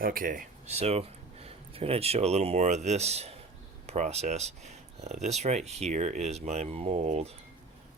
Okay, so I figured I'd show a little more of this process. This right here is my mold,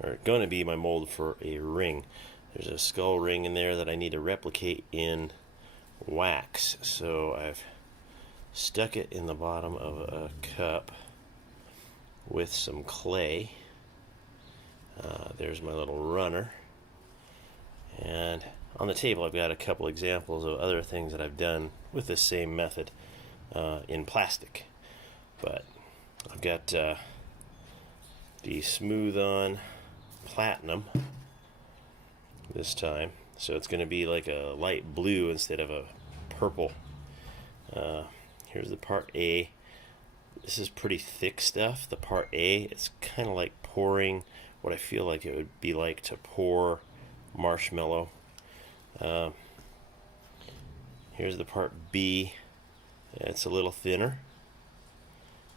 or going to be my mold for a ring. There's a skull ring in there that I need to replicate in wax. So I've stuck it in the bottom of a cup with some clay. There's my little runner. And on the table I've got a couple examples of other things that I've done with this same method in plastic. But I've got the smooth on platinum this time. So it's going to be like a light blue instead of a purple. Here's the part A. This is pretty thick stuff. The part A, it's kind of like pouring what I feel like it would be like to pour marshmallow. Here's the part B. It's a little thinner.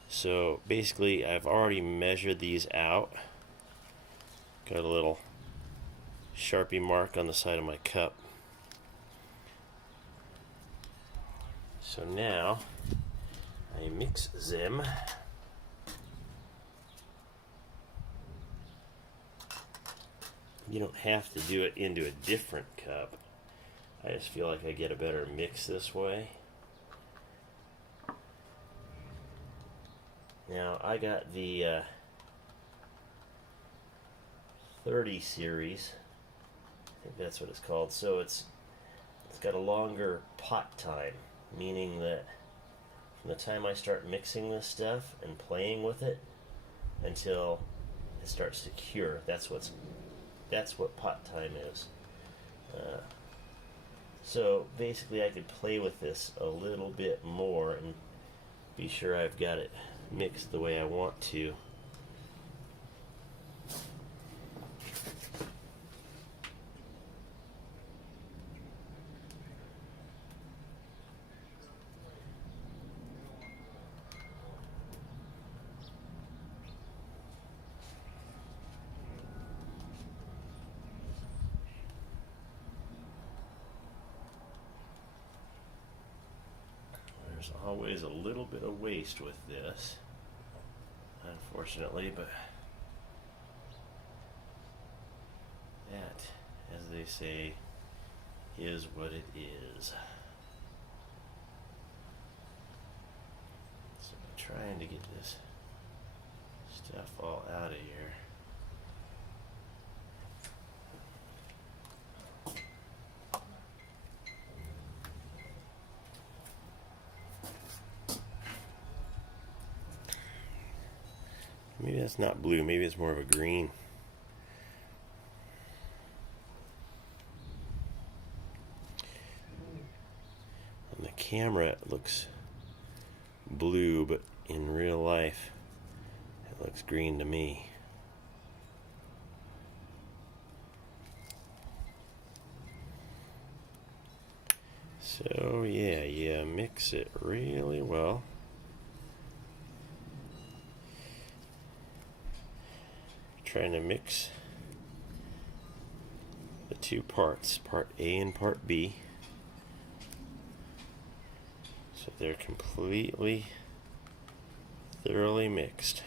So basically I've already measured these out. Got a little Sharpie mark on the side of my cup. So now I mix them. You don't have to do it into a different cup. I just feel like I get a better mix this way. Now I got the 30 series. I think that's what it's called. So it's got a longer pot time, meaning that from the time I start mixing this stuff and playing with it until it starts to cure, that's what pot time is. So basically I could play with this a little bit more and be sure I've got it mixed the way I want to. There's always a little bit of waste with this, unfortunately, but that, as they say, is what it is. So I'm trying to get this stuff all out of here. Maybe that's not blue, maybe it's more of a green. On the camera it looks blue, but in real life it looks green to me. So yeah, you mix it really well. Trying to mix the two parts, part A and part B, so they're completely, thoroughly mixed.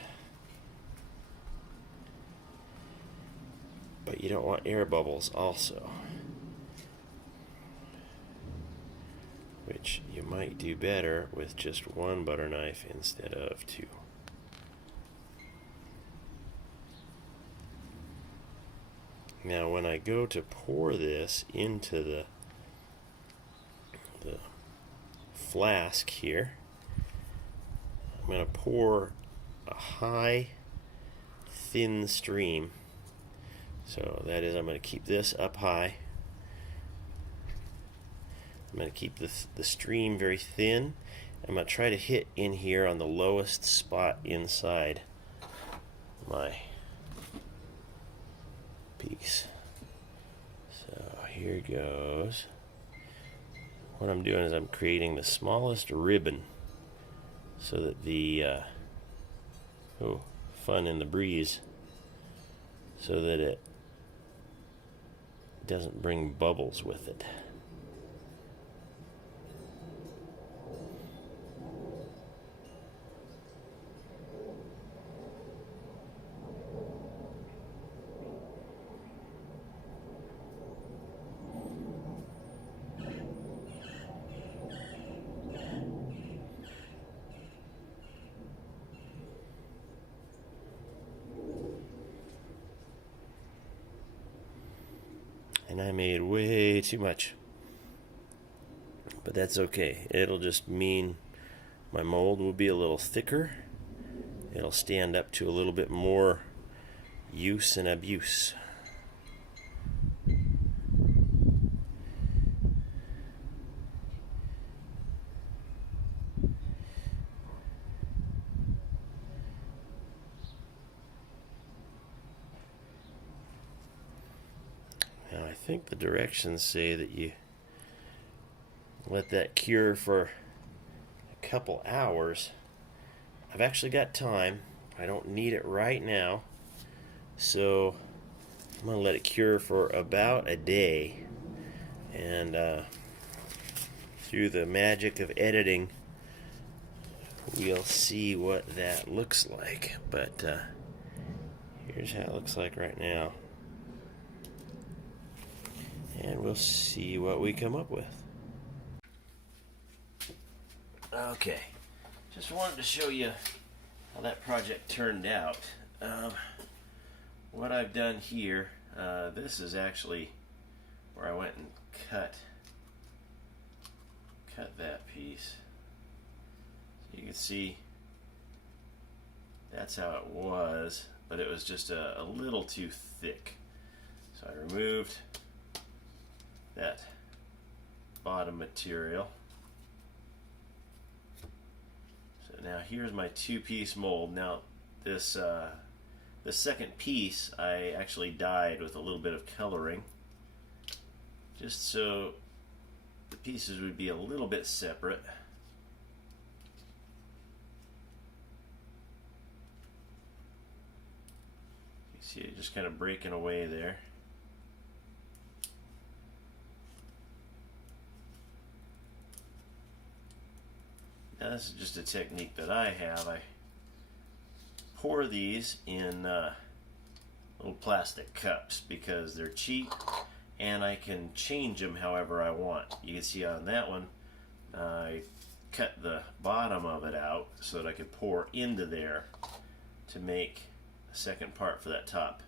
But you don't want air bubbles also, which you might do better with just one butter knife instead of two. Now when I go to pour this into the flask here, I'm going to pour a high, thin stream. So that is, I'm going to keep this up high. I'm going to keep the stream very thin. I'm going to try to hit in here on the lowest spot inside my piece. So here goes. What I'm doing is I'm creating the smallest ribbon so that the fun in the breeze, so that it doesn't bring bubbles with it. and I made way too much. But that's okay. It'll just mean my mold will be a little thicker. It'll stand up to a little bit more use and abuse. Now I think the directions say that you let that cure for a couple hours. I've actually got time. I don't need it right now. So I'm going to let it cure for about a day. And through the magic of editing, we'll see what that looks like. But here's how it looks like right now. And we'll see what we come up with. Okay, just wanted to show you how that project turned out. What I've done here, this is actually where I went and cut that piece. So you can see that's how it was, but it was just a little too thick. So I removed that bottom material. Now here's my two-piece mold. Now this second piece I actually dyed with a little bit of coloring, just so the pieces would be a little bit separate. You see it just kind of breaking away there. Now this is just a technique that I have. I pour these in little plastic cups because they're cheap and I can change them however I want. You can see on that one I cut the bottom of it out so that I could pour into there to make a second part for that top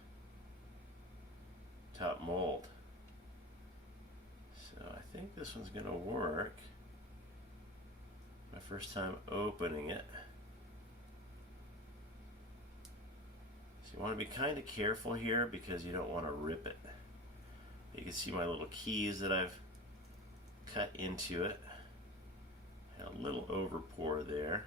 mold. So I think this one's going to work. My first time opening it. So you want to be kind of careful here because you don't want to rip it. You can see my little keys that I've cut into it. Had a little over pour there.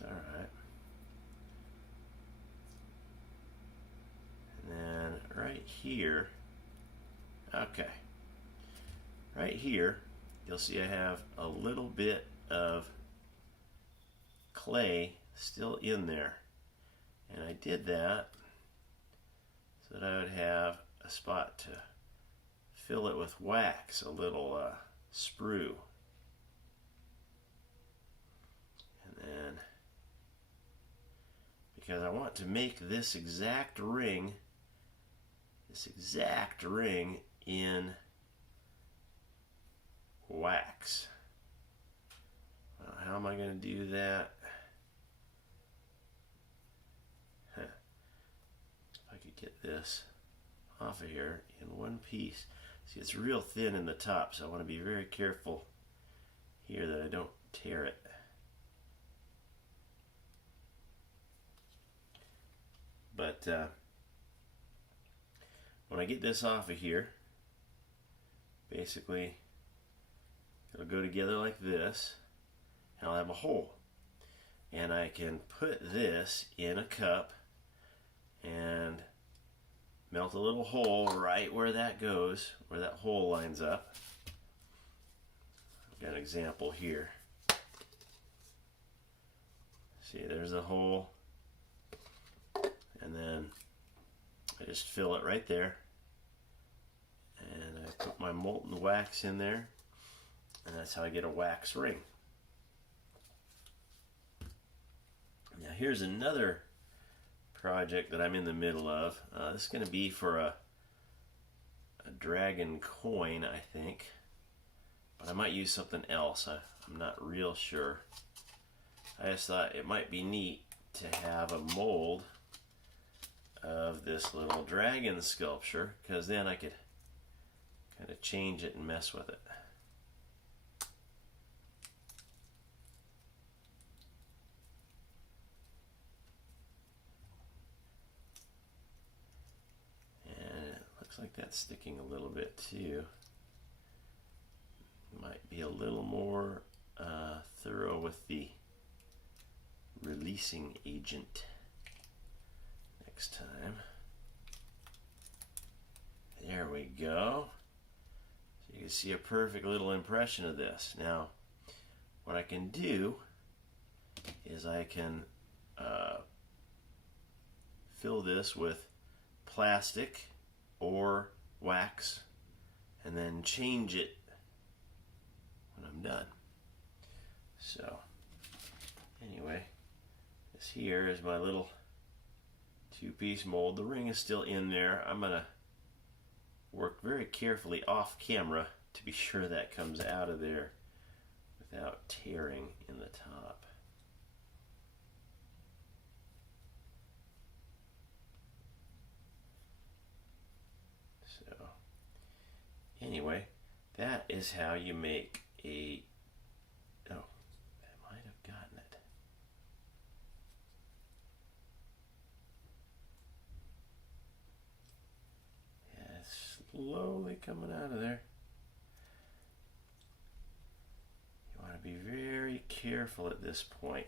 That's all right. Right here, okay, right here you'll see I have a little bit of clay still in there, and I did that so that I would have a spot to fill it with wax, a little sprue, and then because I want to make this exact ring in wax. How am I going to do that? If I could get this off of here in one piece. See, it's real thin in the top, so I want to be very careful here that I don't tear it. But when I get this off of here, basically it'll go together like this, and I'll have a hole. And I can put this in a cup and melt a little hole right where that goes, where that hole lines up. I've got an example here. See, there's a hole, and then I just fill it right there, and I put my molten wax in there, and that's how I get a wax ring. Now here's another project that I'm in the middle of. This is going to be for a dragon coin, I think, I might use something else. I'm not real sure. I just thought it might be neat to have a mold of this little dragon sculpture, because then I could kind of change it and mess with it. And it looks like that's sticking a little bit too. Might be a little more thorough with the releasing agent next time. There we go. So you can see a perfect little impression of this. Now, what I can do is I can fill this with plastic or wax and then change it when I'm done. So anyway, this here is my little two-piece mold. The ring is still in there. I'm gonna work very carefully off camera to be sure that comes out of there without tearing in the top. So anyway, that is how you make a, oh, I might have gotten it. Yeah, it's slowly coming out of there. You want to be very careful at this point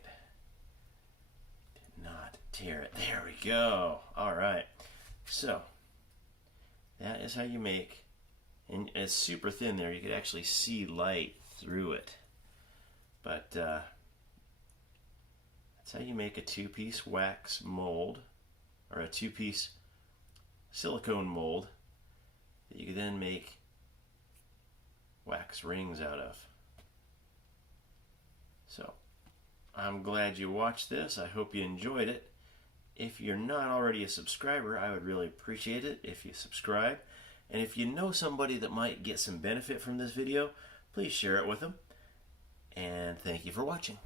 to not tear it. There we go. All right. So that is how you make, and it's super thin there. You could actually see light through it. But that's how you make a two-piece wax mold, or a two-piece silicone mold that you can then make wax rings out of. So I'm glad you watched this. I hope you enjoyed it. If you're not already a subscriber, I would really appreciate it if you subscribe. And if you know somebody that might get some benefit from this video, please share it with them. And thank you for watching.